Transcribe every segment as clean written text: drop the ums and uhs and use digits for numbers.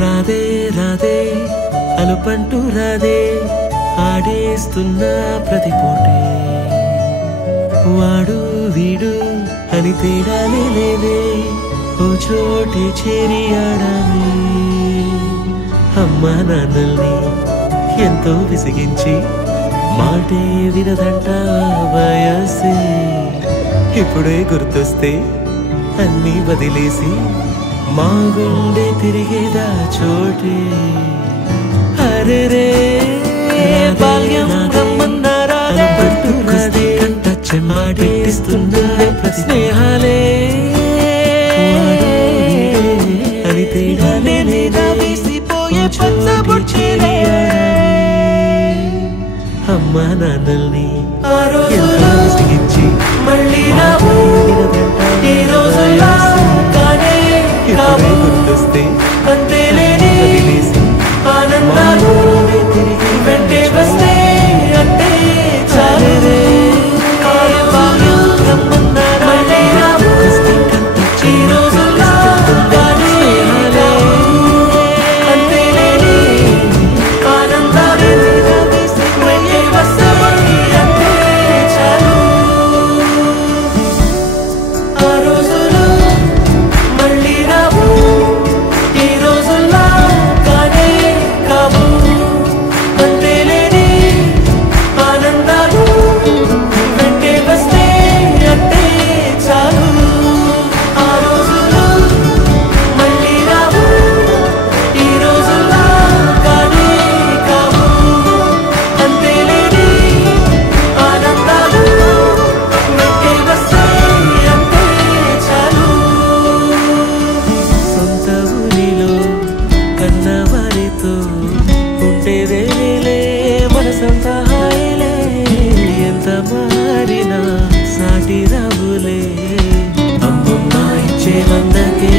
రాధే రాధే అలుపంటూ రాధే ఆడేస్తున్న ప్రతి పోటే వాడు వీడు అని తేడాలే లేవే ఓ చోటే చేరి ఆడామే అమ్మా నాన్నల్ని ఎంతో విసిగించి మాటే వినదంట వయసే ఇప్పుడే గుర్తొస్తే అన్నీ వదిలేసి మా గుండె తిరిగేదా చోటే అరే రే బాల్యం రమ్మన్నారాదే పట్టురాదే కంట చెమ్మాడేస్తున్నా ప్రతి స్నేహాలే అని తేడాలే లేదా వేసిపోయే పచ్చబొచ్చేలే అమ్మా నాన్నల్ని ఎంతో విసిగించి మళ్ళీ రావు ఈ రోజుల్లో కానే రావు గుర్తొస్తే అంతేలేని ఆనందాలు తిరిగి వెంటే వస్తే అంటే చాలే మళ్ళీ రావు ఈ రోజుల్లో కానే అంతేలేని ఆనందాలు వెంటే వస్తే అంటే చాలు ఆ రోజులు మళ్ళీ రావు ఈ రోజుల్లో కానే కావు అంతేలేని ఆనందాలు వెంటే వస్తే అంటే చాలు ఆ రోజులు మళ్ళీ రావు ఈ రోజుల్లో కానే కావు అంతేలేని ఆనందాలు వెంటే వస్తే అంటే చాలు సొంత ఊరిలో కన్నవారితో ఉంటే వేరేలే మనసంత హాయిలే ఎంత మారినా సాటి రావులే అమ్మమ్మ ఇచ్చే వందకే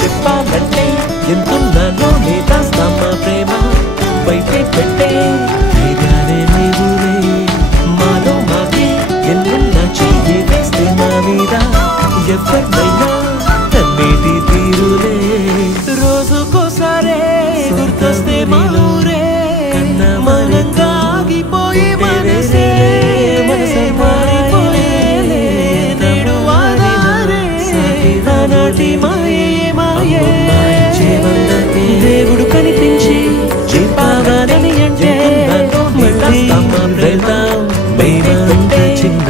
చెప్పాలంటే ఎంతున్నానో నేతాస్తామ ప్రేమ బయటే పెట్టే ధైర్యాలే లేవులే మాలో మాకే ఎన్నున్నా చెయ్యి వేస్తే మా మీద ఎవరినైనా తన్నేటి తీరులే రోజుకోసారే గుర్తొస్తే మా ఊరే మనంగా ఆగిపోయి మనసే మారిపోయేలే నేడు ఆనారే ఆనాటి మాయే మాయే దేవుడు కనిపించి చెప్పాలని అంటే మళ్ళీ వెళ్దాం మేమంత చిన్న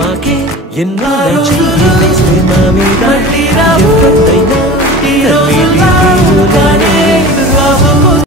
మాకే ఎన్నో